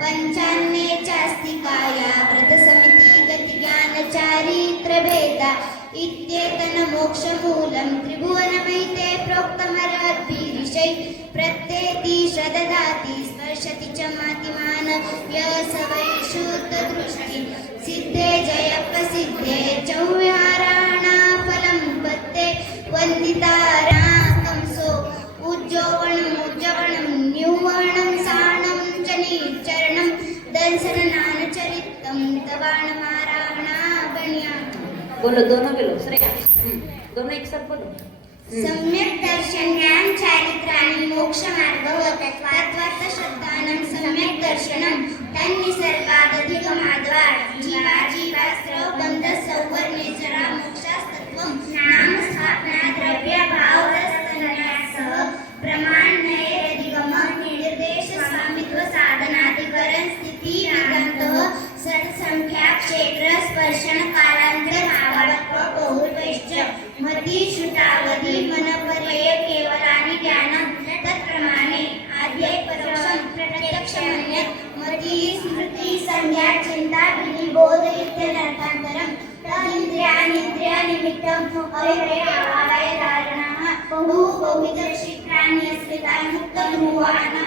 पञ्चान्नेचास्तिकाया व्रतसमिति गतिज्ञानचारित्रभेदा इत्येतन मोक्षमूलं त्रिभुवनमैते प्रोक्तमरद्भिरिषै प्रत्येति श्रददाति स्पर्शति च मातिमान यवसवै शुद्धदृष्टि सिद्धे जयप्रसिद्धे चौविहारा दर्शननानचरितं तवाणमारावणागण्या बोलो दोनों बोलो श्रेया हम्म, दोनों एक साथ बोलो. सम्यक दर्शन ज्ञान चारित्र आणि मोक्ष मार्ग व तत्वार्थ शब्दानं मती श्रुतावधी मनपर्यय आणि ज्ञान तत्प्रमाणे आद्य परोक्षं प्रत्यक्ष मन्यत् मती स्मृती संज्ञा चिंता विधी बोध विनिबोध इत्यनर्थान्तरं तदिन्द्रियानिन्द्रियनिमित्तम् अव्ययावाय धारणाः. बहु बहुविधक्षिप्राणि अस्मिता मुक्तध्रुवाणां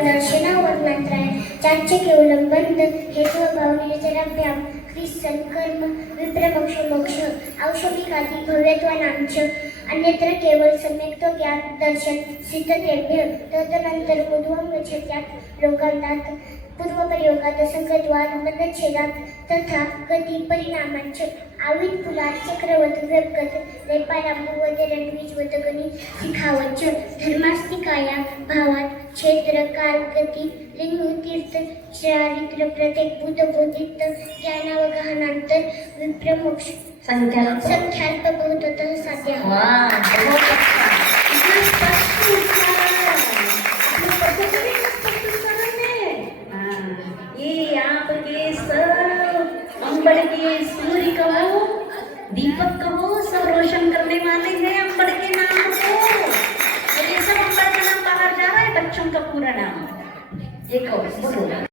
दर्शनावर मात्र आहे ज्यांचे केवळ बंद हेतू भाव निर्जराभ्याम ख्रिश्चन कर्म विप्रमोक्ष मोक्ष औषधिकादी भव्यत्वानांच अन्यत्र केवळ सम्यक ज्ञान दर्शन सिद्धतेभ्य तदनंतर मुद्वम गच्छत्यात लोकांतात पूर्वप्रयोगात संगतवाद मदच्छेदात तथा गती परिणामांचे आवित फुलात चक्रवत व्यपगत लेपालांबुवत रणवीजवत गणी शिखावच धर्मास्तिकाया भावात क्षेत्र काल गती लिंग तीर्थ चारित्र प्रत्येक भूत बोधित ज्ञानावगाहनांतर विप्रमोक्ष संख्या संख्याल्प बहुततः साध्य सब अंबड़ के सूर्य कहो दीपक कहो सब रोशन करने वाले हैं अंबड़ के नाम को और ये सब अंबड़ का नाम बाहर जा रहा है बच्चों का पूरा नाम ये कहो बोलो